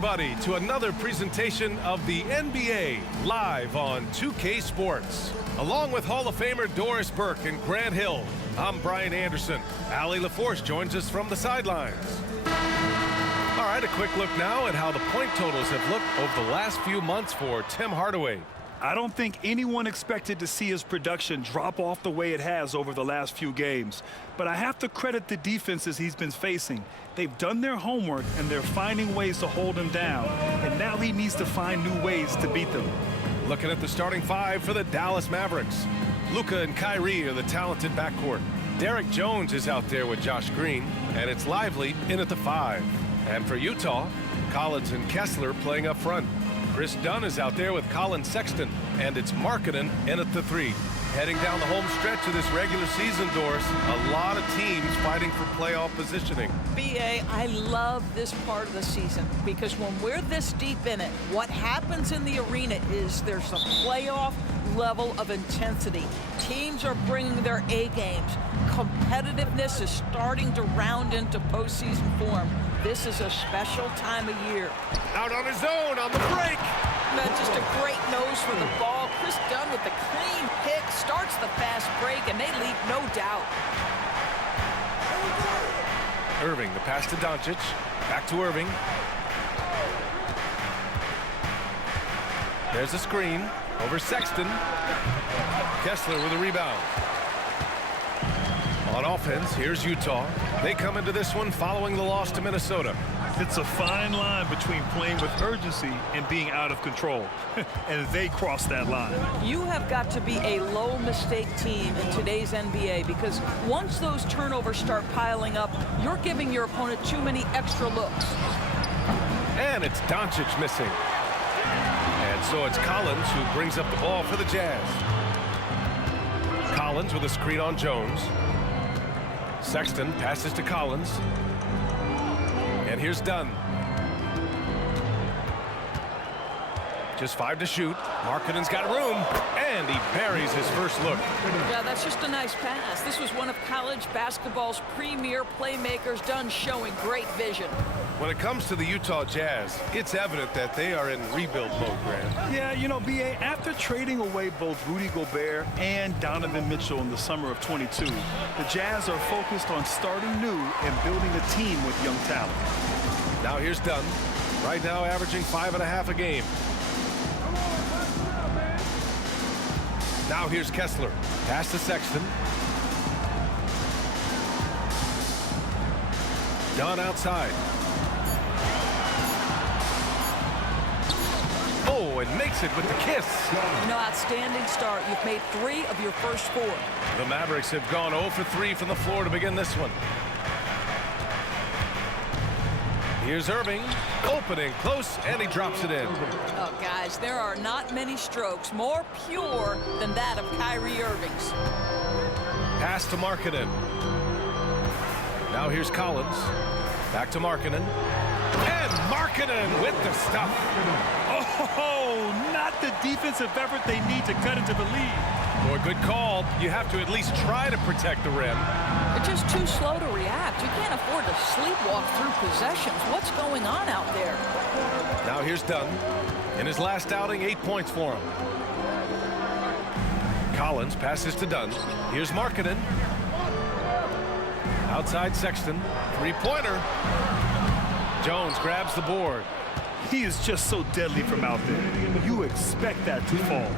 Buddy, to another presentation of the NBA live on 2K Sports. Along with Hall of Famer Doris Burke and Grant Hill, I'm Brian Anderson. Allie LaForce joins us from the sidelines. All right, a quick look now at how the point totals have looked over the last few months for Tim Hardaway. I don't think anyone expected to see his production drop off the way it has over the last few games. But I have to credit the defenses he's been facing. They've done their homework, and they're finding ways to hold him down. And now he needs to find new ways to beat them. Looking at the starting five for the Dallas Mavericks. Luka and Kyrie are the talented backcourt. Derek Jones is out there with Josh Green, and it's Lively in at the 5. And for Utah, Collins and Kessler playing up front. Chris Dunn is out there with Colin Sexton, and it's Markkanen in at the 3. Heading down the home stretch of this regular season, Doris, a lot of teams fighting for playoff positioning. B.A., I love this part of the season because when we're this deep in it, what happens in the arena is there's a playoff level of intensity. Teams are bringing their A games. Competitiveness is starting to round into postseason form. This is a special time of year. Out on his own on the break. Just a great nose for the ball. Chris Dunn with the clean pick starts the fast break, and they leave no doubt. Irving, the pass to Doncic. Back to Irving. There's a screen over Sexton. Kessler with a rebound. On offense, here's Utah. They come into this one following the loss to Minnesota. It's a fine line between playing with urgency and being out of control. And they cross that line. You have got to be a low-mistake team in today's NBA because once those turnovers start piling up, you're giving your opponent too many extra looks. And it's Doncic missing. And so it's Collins who brings up the ball for the Jazz. Collins with a screen on Jones. Sexton passes to Collins. And here's Dunn. Just 5 to shoot. Markkanen's got room. And he buries his first look. Yeah, that's just a nice pass. This was one of college basketball's premier playmakers. Dunn showing great vision. When it comes to the Utah Jazz, it's evident that they are in rebuild mode, Grant. Yeah, you know, B.A., after trading away both Rudy Gobert and Donovan Mitchell in the summer of 22, the Jazz are focused on starting new and building a team with young talent. Now here's Dunn. Right now averaging 5.5 a game. Now here's Kessler. Pass to Sexton. Dunn outside. Oh, and makes it with the kiss. You know, outstanding start. You've made 3 of your first 4. The Mavericks have gone 0 for 3 from the floor to begin this one. Here's Irving, opening close, and he drops it in. Oh, guys, there are not many strokes more pure than that of Kyrie Irving's. Pass to Markkanen. Now here's Collins. Back to Markkanen. And Markkanen with the stuff. Oh, not the defensive effort they need to cut into the lead. Boy, good call. You have to at least try to protect the rim. They're just too slow to react. You can't afford to sleepwalk through possessions. What's going on out there? Now here's Dunn. In his last outing, 8 points for him. Collins passes to Dunn. Here's Markkanen. Outside Sexton. Three-pointer. Jones grabs the board. He is just so deadly from out there. You expect that to fall.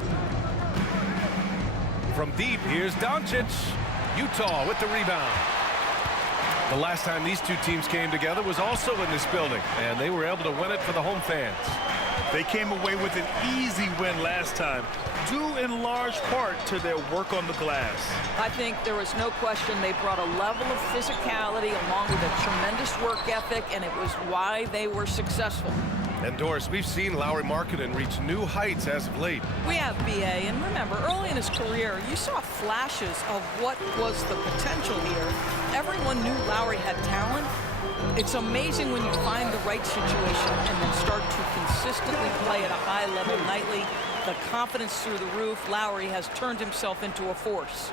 From deep, here's Doncic. Utah with the rebound. The last time these two teams came together was also in this building, and they were able to win it for the home fans. They came away with an easy win last time, due in large part to their work on the glass. I think there was no question they brought a level of physicality along with a tremendous work ethic, and it was why they were successful. And Doris, we've seen Lauri Markkanen reach new heights as of late. We have, B.A., and remember, early in his career, you saw flashes of what was the potential here. Everyone knew Lauri had talent. It's amazing when you find the right situation and then start to consistently play at a high level nightly. The confidence through the roof. Lauri has turned himself into a force.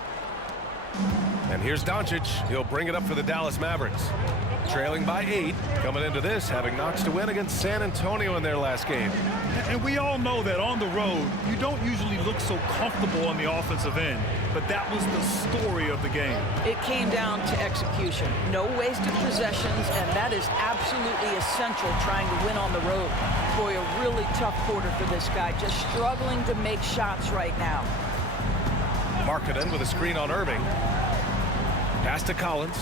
And here's Doncic. He'll bring it up for the Dallas Mavericks. trailing by 8, coming into this having notched a win against San Antonio in their last game. And we all know that on the road, you don't usually look so comfortable on the offensive end, but that was the story of the game. It came down to execution. No wasted possessions, and that is absolutely essential trying to win on the road. Boy, a really tough quarter for this guy, just struggling to make shots right now. Markkanen with a screen on Irving. Pass to Collins.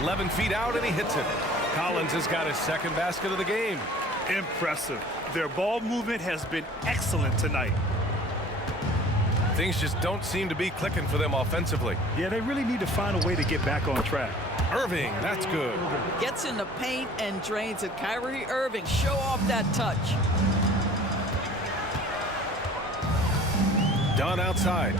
11 feet out, and he hits it. Collins has got his second basket of the game. Impressive. Their ball movement has been excellent tonight. Things just don't seem to be clicking for them offensively. Yeah, they really need to find a way to get back on track. Irving, that's good. Gets in the paint and drains it. Kyrie Irving, show off that touch. Dunn outside.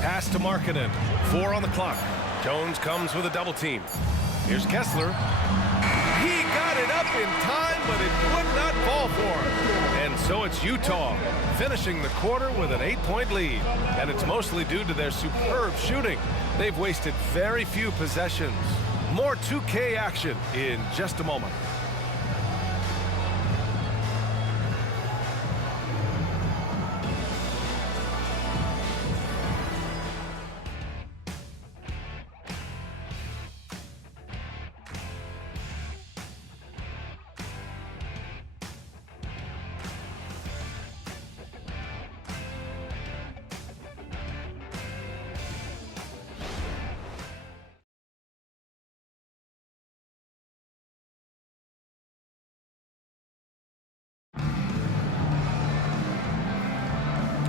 Pass to Markkanen. 4 on the clock. Jones comes with a double team. Here's Kessler. He got it up in time, but it would not fall for him. And so it's Utah finishing the quarter with an 8-point lead. And it's mostly due to their superb shooting. They've wasted very few possessions. More 2K action in just a moment.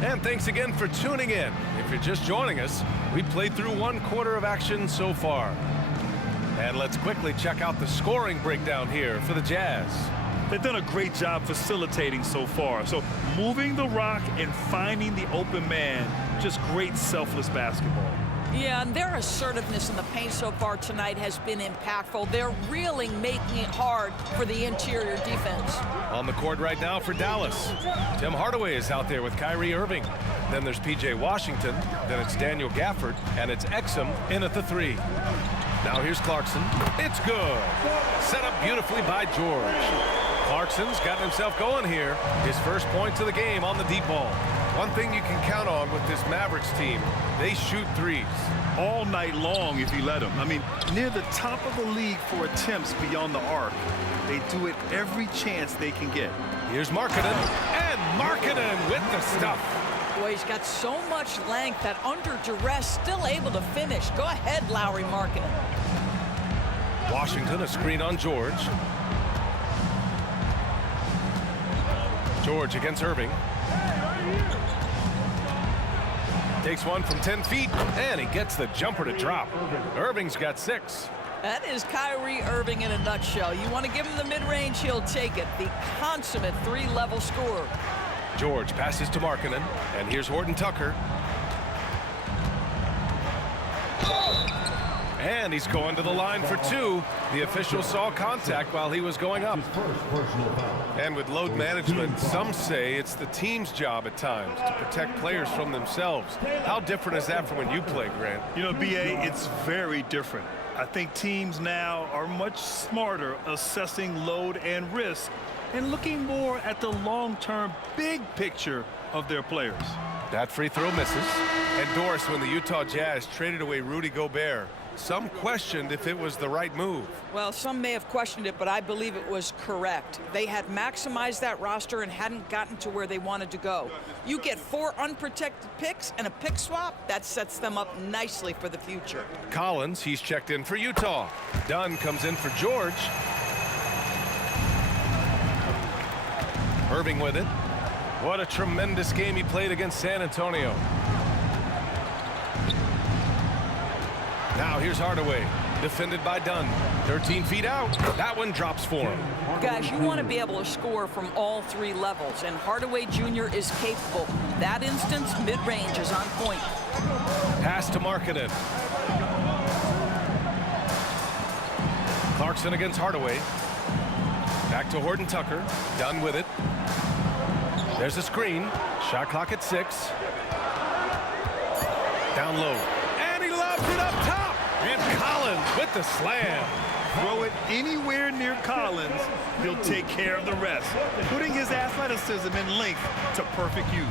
And thanks again for tuning in. If you're just joining us, we played through 1 quarter of action so far. And let's quickly check out the scoring breakdown here for the Jazz. They've done a great job facilitating so far. So moving the rock and finding the open man, just great selfless basketball. Yeah, and their assertiveness in the paint so far tonight has been impactful. They're really making it hard for the interior defense. On the court right now for Dallas. Tim Hardaway is out there with Kyrie Irving. Then there's P.J. Washington. Then it's Daniel Gafford. And it's Exum in at the 3. Now here's Clarkson. It's good. Set up beautifully by George. Clarkson's gotten himself going here. His first points of the game on the deep ball. One thing you can count on with this Mavericks team, they shoot threes. All night long if you let them. I mean, near the top of the league for attempts beyond the arc. They do it every chance they can get. Here's Markkanen, and Markkanen with the stuff. Boy, he's got so much length that under duress, still able to finish. Go ahead, Lauri Markkanen. Washington, a screen on George. George against Irving. Takes one from 10 feet, and he gets the jumper to drop. Irving's got 6. That is Kyrie Irving in a nutshell. You want to give him the mid-range, he'll take it. The consummate 3-level scorer. George passes to Markkanen, and here's Horton Tucker. And he's going to the line for 2. The official saw contact while he was going up. And with load management, some say it's the team's job at times to protect players from themselves. How different is that from when you play, Grant? You know, B.A., it's very different. I think teams now are much smarter assessing load and risk and looking more at the long-term big picture of their players. That free throw misses. And Doris, when the Utah Jazz traded away Rudy Gobert, some questioned if it was the right move. Well, some may have questioned it, but I believe it was correct. They had maximized that roster and hadn't gotten to where they wanted to go. You get 4 unprotected picks and a pick swap, that sets them up nicely for the future. Collins, he's checked in for Utah. Dunn comes in for George. Irving with it. What a tremendous game he played against San Antonio. Now here's Hardaway, defended by Dunn. 13 feet out. That one drops for him. Guys, you want to be able to score from all 3 levels, and Hardaway Jr. is capable. That instance, mid-range is on point. Pass to Markkanen. Clarkson against Hardaway. Back to Horton Tucker. Done with it. There's a screen. Shot clock at 6. Down low. And he lobs it up top. And Collins with the slam. Throw it anywhere near Collins, he'll take care of the rest, putting his athleticism and length to perfect use.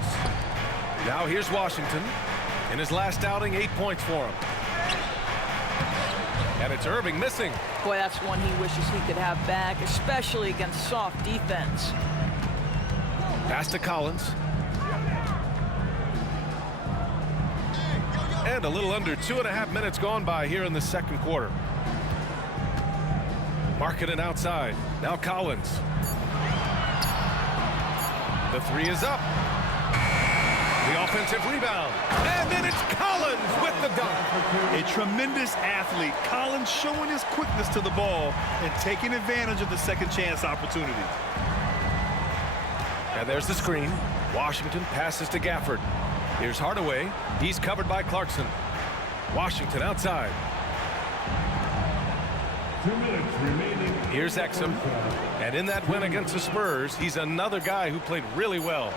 Now here's Washington. In his last outing, 8 points for him. And it's Irving missing. Boy, that's one he wishes he could have back, especially against soft defense. Pass to Collins. And a little under 2.5 minutes gone by here in the second quarter. Markkanen outside. Now Collins. The 3 is up. The offensive rebound. And then it's Collins with the dunk. A tremendous athlete. Collins showing his quickness to the ball and taking advantage of the second chance opportunity. And there's the screen. Washington passes to Gafford. Here's Hardaway. He's covered by Clarkson. Washington outside. 2 minutes remaining. Here's Exum. And in that win against the Spurs, he's another guy who played really well.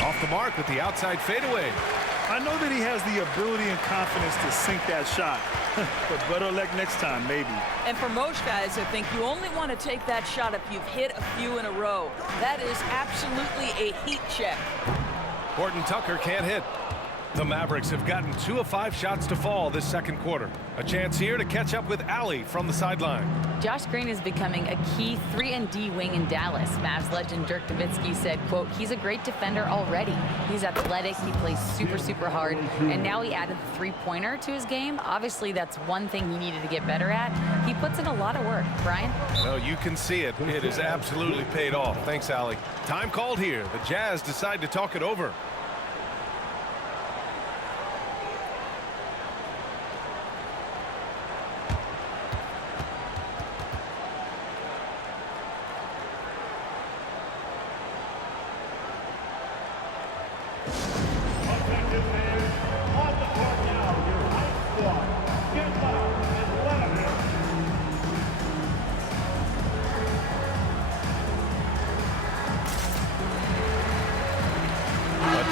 Off the mark with the outside fadeaway. I know that he has the ability and confidence to sink that shot, but better luck next time, maybe. And for most guys, I think you only want to take that shot if you've hit a few in a row. That is absolutely a heat check. Horton Tucker can't hit. The Mavericks have gotten 2 of 5 shots to fall this second quarter. A chance here to catch up with Allie from the sideline. Josh Green is becoming a key 3-and-D wing in Dallas. Mavs legend Dirk Nowitzki said, quote, he's a great defender already. He's athletic, he plays super hard, and now he added the three-pointer to his game. Obviously, that's one thing he needed to get better at. He puts in a lot of work. Brian? Well, you can see it. It has absolutely paid off. Thanks, Allie. Time called here. The Jazz decide to talk it over.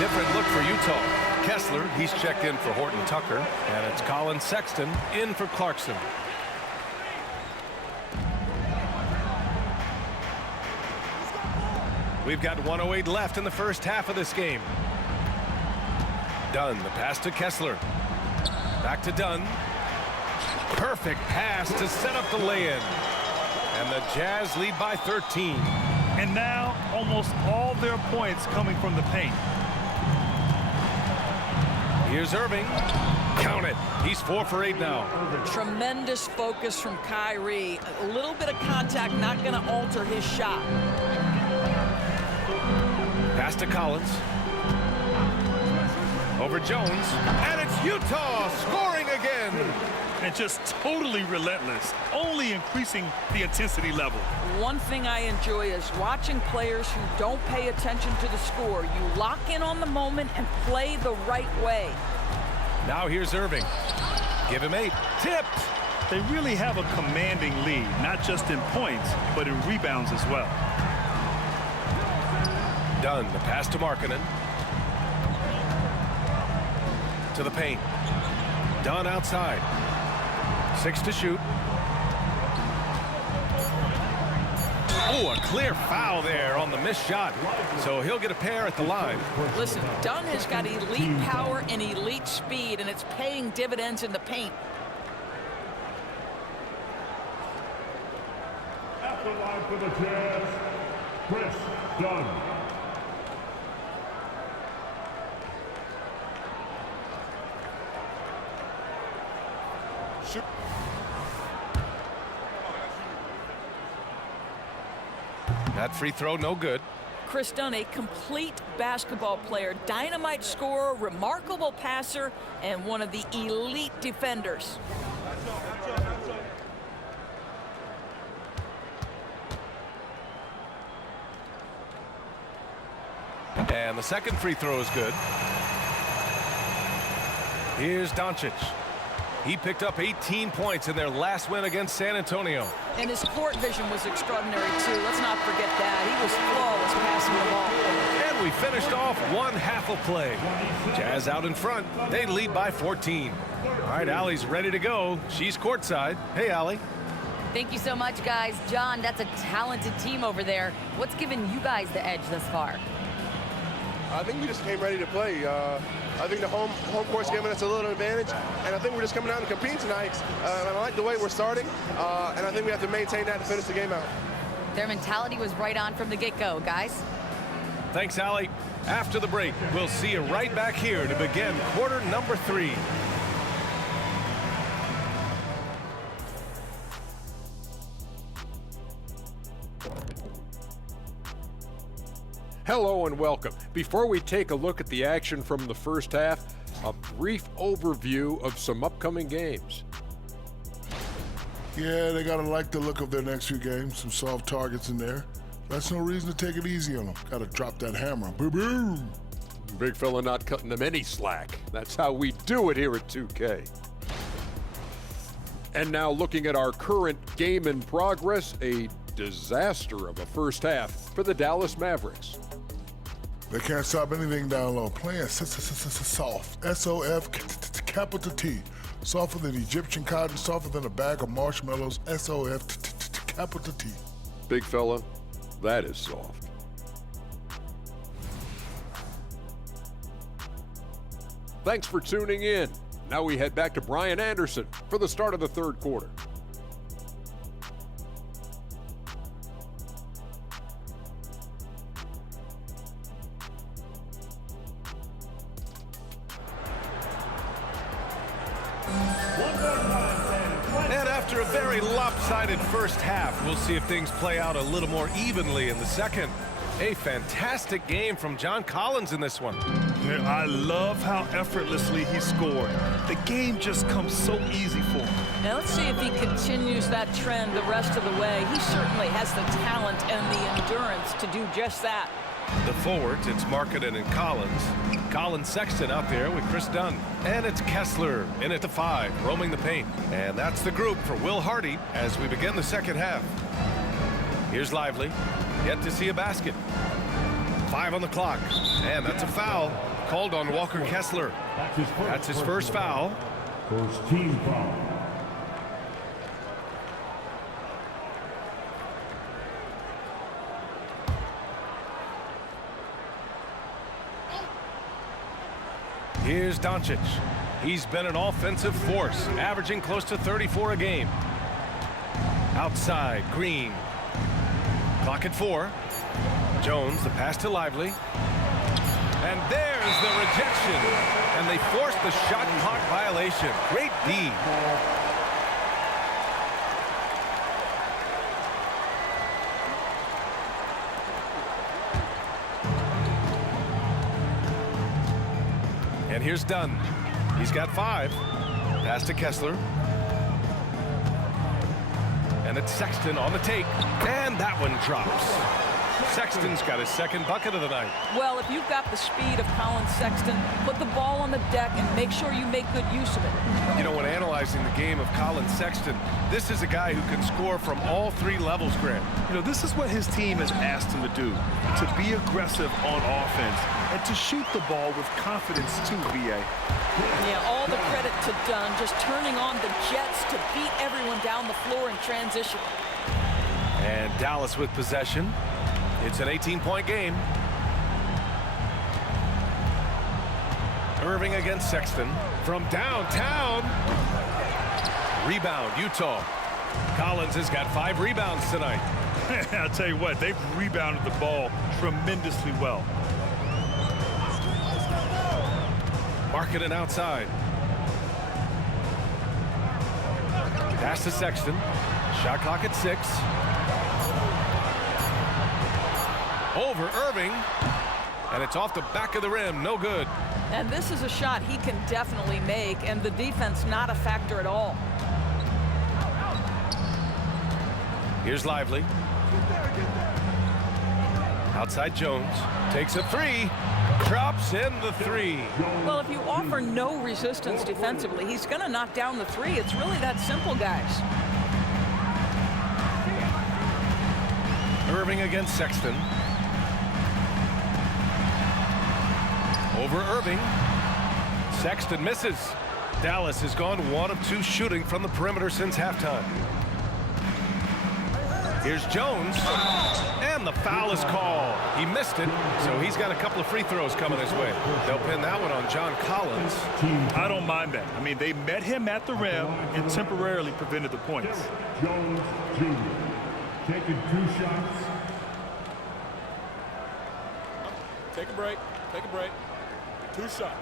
Different look for Utah. Kessler, he's checked in for Horton Tucker, and it's Colin Sexton in for Clarkson. We've got 1:08 left in the first half of this game. Dunn, the pass to Kessler. Back to Dunn. Perfect pass to set up the lay-in. And the Jazz lead by 13. And now almost all their points coming from the paint. Here's Irving. Count it. He's 4 for 8 now. Tremendous focus from Kyrie. A little bit of contact not going to alter his shot. Pass to Collins. Over Jones. And it's Utah scoring again. And just totally relentless, only increasing the intensity level. One thing I enjoy is watching players who don't pay attention to the score. You lock in on the moment and play the right way. Now here's Irving. Give him 8. Tipped. They really have a commanding lead, not just in points, but in rebounds as well. Dunn, the pass to Markkanen. To the paint. Dunn outside. 6 to shoot. Oh, a clear foul there on the missed shot. So he'll get a pair at the line. Listen, Dunn has got elite power and elite speed, and it's paying dividends in the paint. At the line for the Jazz, Chris Dunn. That free throw, no good. Chris Dunn, a complete basketball player, dynamite scorer, remarkable passer, and one of the elite defenders. And the second free throw is good. Here's Doncic. He picked up 18 points in their last win against San Antonio. And his court vision was extraordinary, too. Let's not forget that. He was flawless passing the ball. And we finished off one half of play. Jazz out in front. They lead by 14. All right, Allie's ready to go. She's courtside. Hey, Allie. Thank you so much, guys. John, that's a talented team over there. What's given you guys the edge thus far? I think we just came ready to play. I think the home court's giving us a little advantage, and I think we're just coming out and competing tonight. And I like the way we're starting, and I think we have to maintain that to finish the game out. Their mentality was right on from the get-go, guys. Thanks, Allie. After the break, we'll see you right back here to begin quarter number 3. Hello and welcome. Before we take a look at the action from the first half, a brief overview of some upcoming games. Yeah, they gotta like the look of their next few games. Some soft targets in there. That's no reason to take it easy on them. Gotta drop that hammer. Boom, boom. Big fella not cutting them any slack. That's how we do it here at 2K. And now looking at our current game in progress, a disaster of a first half for the Dallas Mavericks. They can't stop anything down low. Playing soft. S-O-F, capital T. Softer than Egyptian cotton, softer than a bag of marshmallows. S-O-F, capital T. Big fella, that is soft. Thanks for tuning in. Now we head back to Brian Anderson for the start of the third quarter. And after a very lopsided first half, we'll see if things play out a little more evenly in the second. A fantastic game from John Collins in this one. Yeah, I love how effortlessly he scored. The game just comes so easy for him. Now let's see if he continues that trend the rest of the way. He certainly has the talent and the endurance to do just that. The forwards, it's Markkanen and Collins. Colin Sexton out there with Chris Dunn. And it's Kessler in at the 5, roaming the paint. And that's the group for Will Hardy as we begin the second half. Here's Lively. Yet to see a basket. 5 on the clock. And that's a foul called on Walker Kessler. That's his first foul. First team foul. Here's Doncic. He's been an offensive force, averaging close to 34 a game. Outside, Green. Clock at 4. Jones, the pass to Lively. And there's the rejection. And they forced the shot clock violation. Great D. And here's Dunn. He's got 5. Pass to Kessler. And it's Sexton on the take. And that one drops. Sexton's got his second bucket of the night. Well, if you've got the speed of Colin Sexton, put the ball on the deck and make sure you make good use of it. You know, when analyzing the game of Colin Sexton, this is a guy who can score from all 3 levels, Grant. You know, this is what his team has asked him to do, to be aggressive on offense and to shoot the ball with confidence too, VA. Yeah, all the credit to Dunn, just turning on the jets to beat everyone down the floor in transition. And Dallas with possession. It's an 18-point game. Irving against Sexton from downtown. Rebound, Utah. Collins has got 5 rebounds tonight. I'll tell you what, they've rebounded the ball tremendously well. Markkanen outside. Pass to Sexton. Shot clock at 6. Over Irving. And it's off the back of the rim. No good. And this is a shot he can definitely make, and the defense not a factor at all. Here's Lively. Outside Jones. Takes a 3. drops in the three. Well, if you offer no resistance defensively, he's going to knock down the three. It's really that simple, guys. Irving against Sexton. Over Irving. Sexton misses. Dallas has gone 1 of 2 shooting from the perimeter since halftime. Here's Jones, and the foul is called. He missed it, so he's got a couple of free throws coming his way. They'll pin that one on John Collins. I don't mind that. I mean, they met him at the rim and temporarily prevented the points. Jones Jr. taking 2 shots. Take a break. Take a break. 2 shots.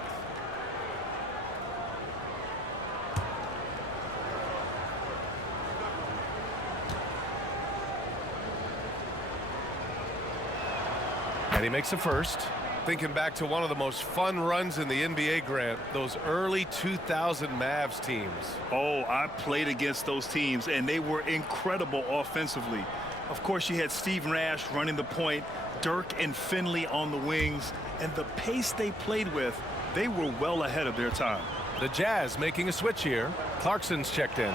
And he makes a first. Thinking back to one of the most fun runs in the NBA, Grant, those early 2000 Mavs teams. Oh, I played against those teams, and they were incredible offensively. Of course, you had Steve Nash running the point, Dirk and Finley on the wings, and the pace they played with, they were well ahead of their time. The Jazz making a switch here. Clarkson's checked in.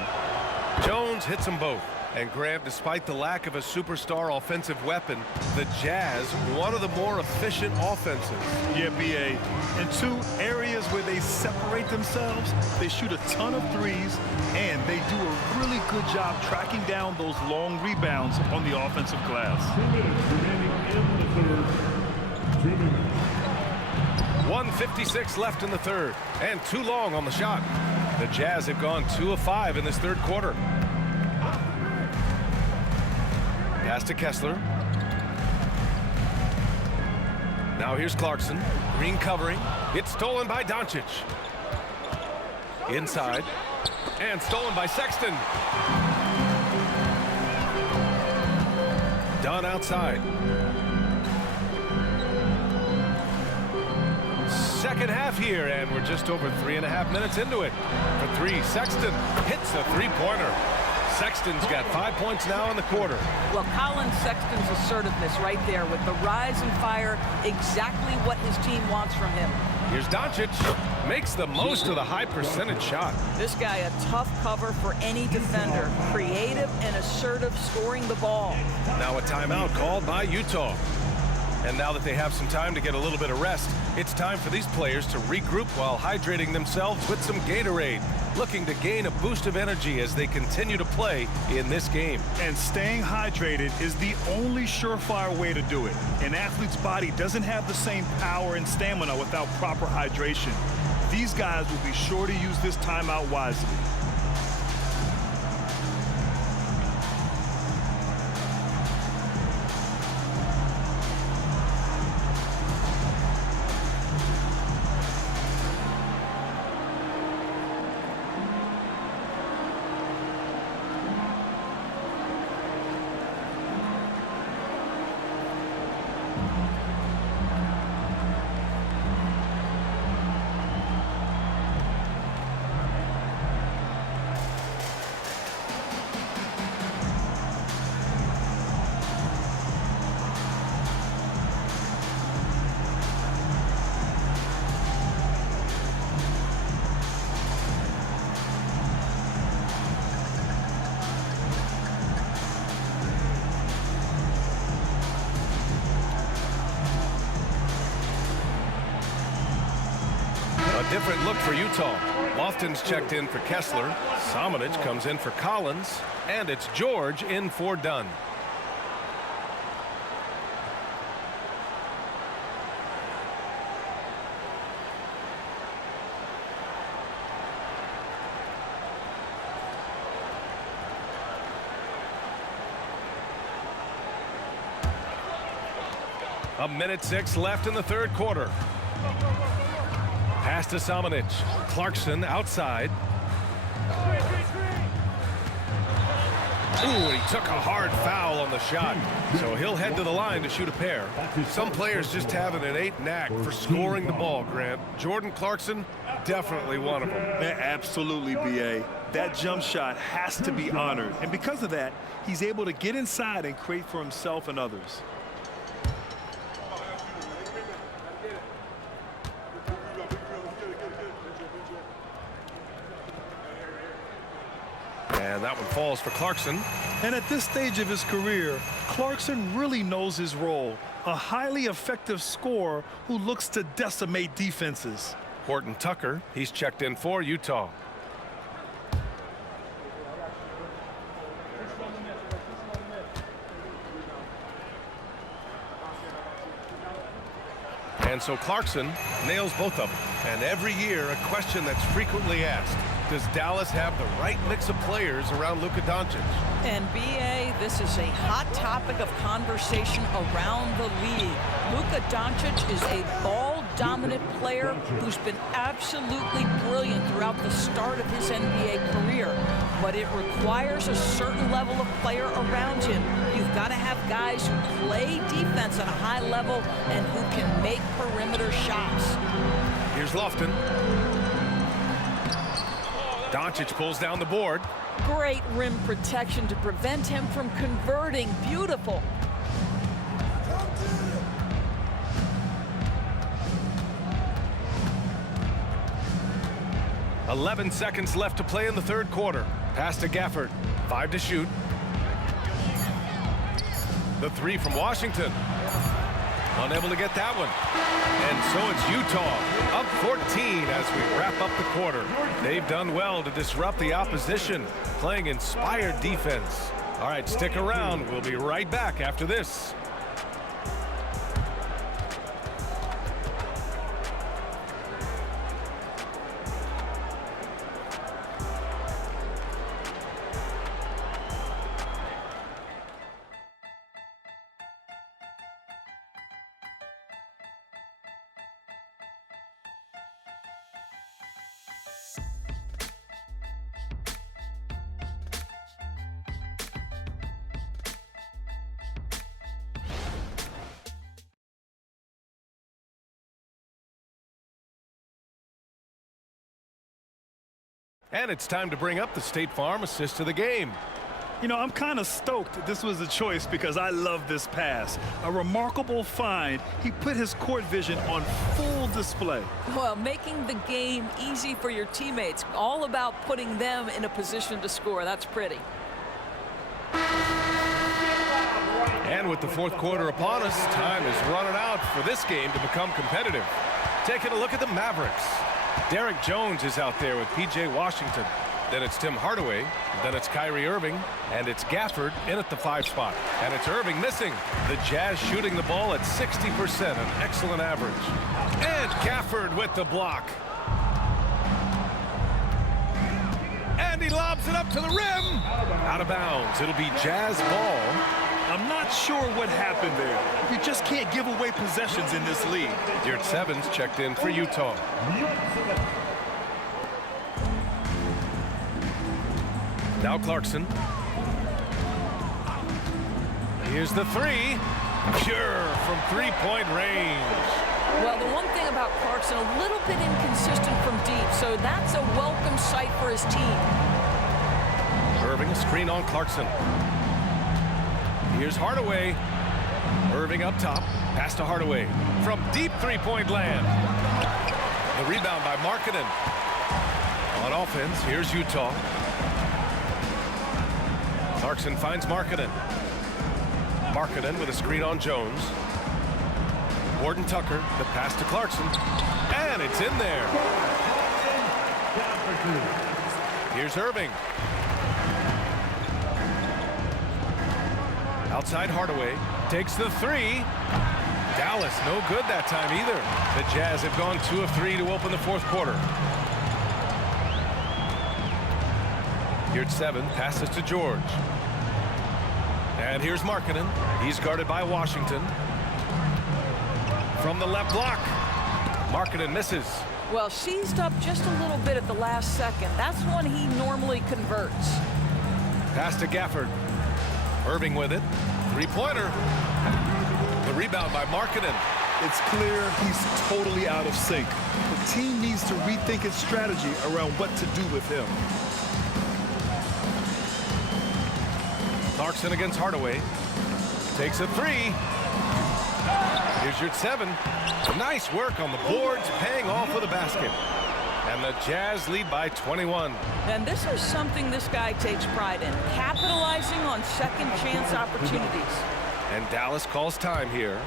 Jones hits them both. And Grant, despite the lack of a superstar offensive weapon, the Jazz, one of the more efficient offenses. Yeah, B.A. In 2 areas where they separate themselves, they shoot a ton of threes, and they do a really good job tracking down those long rebounds on the offensive glass. 2 minutes remaining in the third. 2 minutes. 1:56 left in the third, and too long on the shot. The Jazz have gone 2 of 5 in this third quarter. Pass to Kessler. Now here's Clarkson. Green covering. It's stolen by Doncic. Inside. And stolen by Sexton. Dunn outside. Second half here, and we're just over 3.5 minutes into it. For 3, Sexton hits a 3-pointer. Sexton's got 5 points now in the quarter. Well, Colin Sexton's assertiveness right there with the rise and fire, exactly what his team wants from him. Here's Doncic. Makes the most of the high percentage shot. This guy, a tough cover for any defender. Creative and assertive scoring the ball. Now a timeout called by Utah. And now that they have some time to get a little bit of rest, it's time for these players to regroup while hydrating themselves with some Gatorade, looking to gain a boost of energy as they continue to play in this game. And staying hydrated is the only surefire way to do it. An athlete's body doesn't have the same power and stamina without proper hydration. These guys will be sure to use this timeout wisely. Different look for Utah. Lofton's checked in for Kessler. Samanic comes in for Collins. And it's George in for Dunn. A minute 6 left in the third quarter. Pass to Samanic. Clarkson outside. Ooh, he took a hard foul on the shot. So he'll head to the line to shoot a pair. Some players just have an innate knack for scoring the ball, Grant. Jordan Clarkson, definitely one of them. Absolutely, B.A. That jump shot has to be honored. And because of that, he's able to get inside and create for himself and others. And that one falls for Clarkson. And at this stage of his career, Clarkson really knows his role. A highly effective scorer who looks to decimate defenses. Horton Tucker, he's checked in for Utah. And so Clarkson nails both of them. And every year, a question that's frequently asked: does Dallas have the right mix of players around Luka Doncic? And BA, this is a hot topic of conversation around the league. Luka Doncic is a ball-dominant player who's been absolutely brilliant throughout the start of his NBA career. But it requires a certain level of player around him. You've got to have guys who play defense at a high level and who can make perimeter shots. Here's Lofton. Doncic pulls down the board. Great rim protection to prevent him from converting. Beautiful. "11 seconds left to play in the third quarter. Pass to Gafford. 5 to shoot. The three from Washington. Unable to get that one. And so it's Utah up 14 as we wrap up the quarter. They've done well to disrupt the opposition, playing inspired defense. All right, stick around. We'll be right back after this. And it's time to bring up the State Farm assist to the game. You know, I'm kind of stoked this was a choice because I love this pass. A remarkable find. He put his court vision on full display. Well, making the game easy for your teammates. All about putting them in a position to score. That's pretty. And with the fourth quarter upon us, time is running out for this game to become competitive. Taking a look at the Mavericks. Derek Jones is out there with P.J. Washington. Then it's Tim Hardaway. Then it's Kyrie Irving. And it's Gafford in at the 5 spot. And it's Irving missing. The Jazz shooting the ball at 60%, an excellent average. And Gafford with the block. And he lobs it up to the rim. Out of bounds. It'll be Jazz ball. I'm not sure what happened there. You just can't give away possessions in this league. Deert Sevens checked in for Utah. Now Clarkson. Here's the three. Pure from three-point range. Well, the one thing about Clarkson, a little bit inconsistent from deep, so that's a welcome sight for his team. Irving, a screen on Clarkson. Here's Hardaway. Irving up top. Pass to Hardaway. From deep three-point land. The rebound by Markkanen. On offense, here's Utah. Clarkson finds Markkanen. Markkanen with a screen on Jones. Horton Tucker, the pass to Clarkson. And it's in there. Here's Irving. Outside Hardaway, takes the three. Dallas, no good that time either. The Jazz have gone 2 of 3 to open the fourth quarter. Here's 7, passes to George. And here's Markkanen. He's guarded by Washington. From the left block, Markkanen misses. Well, seized up just a little bit at the last second. That's when he normally converts. Pass to Gafford. Irving with it. Three-pointer. The rebound by Markkanen. It's clear he's totally out of sync. The team needs to rethink its strategy around what to do with him. Clarkson against Hardaway. Takes a three. Here's your 7. Nice work on the boards, paying off with a basket. And the Jazz lead by 21. And this is something this guy takes pride in, capitalizing on second chance opportunities. And Dallas calls time here.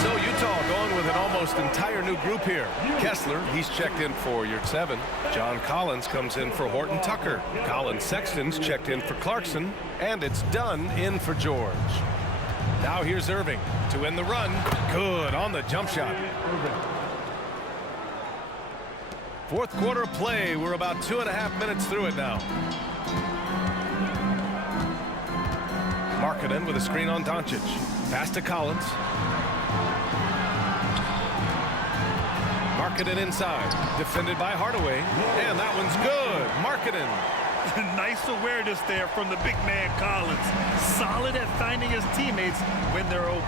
So Utah going with an almost entire new group here. Kessler, he's checked in for Yurt 7. John Collins comes in for Horton Tucker. Colin Sexton's checked in for Clarkson. And it's Dunn in for George. Now here's Irving to end the run. Good on the jump shot. Fourth quarter play. We're about 2.5 minutes through it now. Markkanen with a screen on Doncic. Pass to Collins. Markkanen inside. Defended by Hardaway. And that one's good. Markkanen. Nice awareness there from the big man Collins. Solid at finding his teammates when they're open.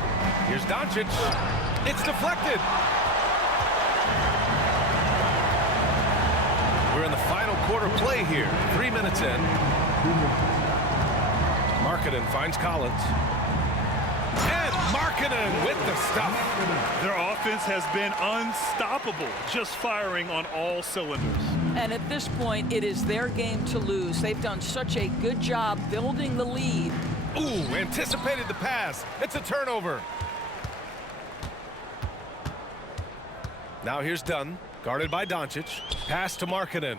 Here's Doncic. It's deflected. We're in the final quarter play here. 3 minutes in. Markkanen finds Collins. And Markkanen with the stop. Their offense has been unstoppable, just firing on all cylinders. And at this point, it is their game to lose. They've done such a good job building the lead. Ooh, anticipated the pass. It's a turnover. Now here's Dunn, guarded by Doncic. Pass to Markkanen.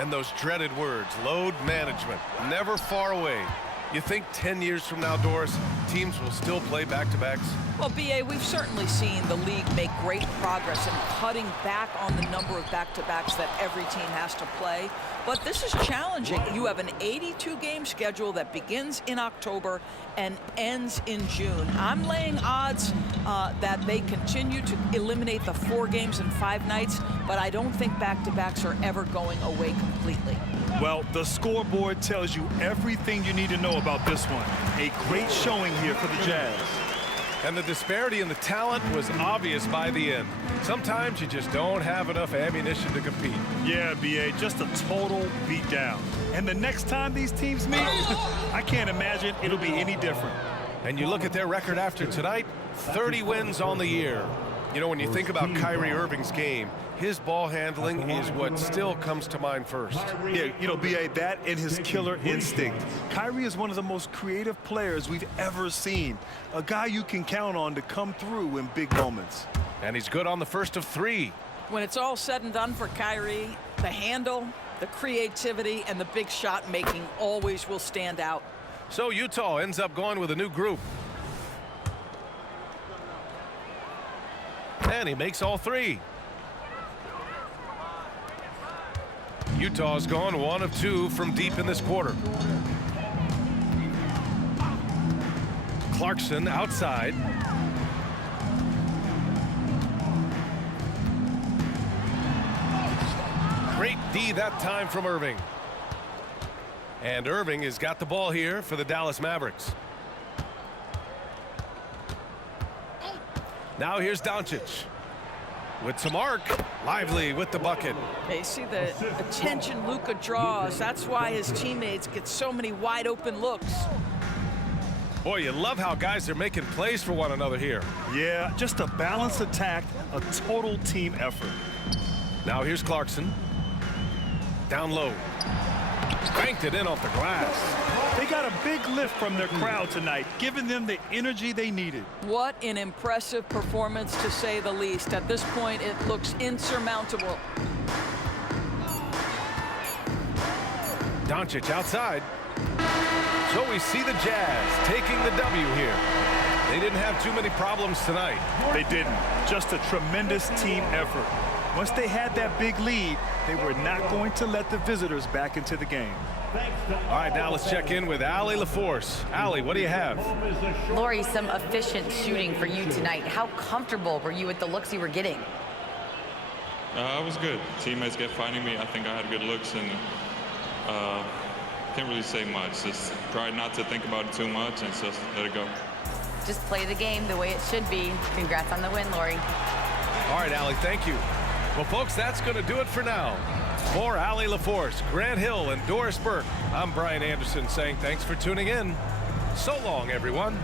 And those dreaded words, load management, never far away. You think 10 years from now, Doris, teams will still play back-to-backs? Well, B.A., we've certainly seen the league make great progress in cutting back on the number of back-to-backs that every team has to play. But this is challenging. You have an 82-game schedule that begins in October and ends in June. I'm laying odds that they continue to eliminate the 4 games in 5 nights, but I don't think back-to-backs are ever going away completely. Well, the scoreboard tells you everything you need to know about this one. A great showing here for the Jazz. And the disparity in the talent was obvious by the end. Sometimes you just don't have enough ammunition to compete. Yeah, B.A., just a total beatdown. And the next time these teams meet, I can't imagine it'll be any different. And you look at their record after tonight, 30 wins on the year. You know, when you think about Kyrie Irving's game, his ball handling is what still comes to mind first. Yeah, you know, B.A., that and his killer instinct. Kyrie is one of the most creative players we've ever seen. A guy you can count on to come through in big moments. And he's good on the first of 3. When it's all said and done for Kyrie, the handle, the creativity, and the big shot making always will stand out. So Utah ends up going with a new group. And he makes all 3. Utah's gone 1 of 2 from deep in this quarter. Clarkson outside. Great D that time from Irving. And Irving has got the ball here for the Dallas Mavericks. Now here's Doncic. With some arc, Lively with the bucket. You see the attention Luka draws. That's why his teammates get so many wide open looks. Boy, you love how guys are making plays for one another here. Yeah, just a balanced attack, a total team effort. Now here's Clarkson. Down low. Banked it in off the glass. They got a big lift from their crowd tonight, giving them the energy they needed. What an impressive performance, to say the least. At this point, it looks insurmountable. Doncic outside. So we see the Jazz taking the W here. They didn't have too many problems tonight. They didn't. Just a tremendous team effort. Once they had that big lead, they were not going to let the visitors back into the game. All right, now let's check in with Allie LaForce. Allie, what do you have? Lori, some efficient shooting for you tonight. How comfortable were you with the looks you were getting? I was good. Teammates kept finding me. I think I had good looks, and can't really say much. Just try not to think about it too much and just let it go. Just play the game the way it should be. Congrats on the win, Lori. All right, Allie, thank you. Well, folks, that's going to do it for now. For Allie LaForce, Grant Hill, and Doris Burke, I'm Brian Anderson saying thanks for tuning in. So long, everyone.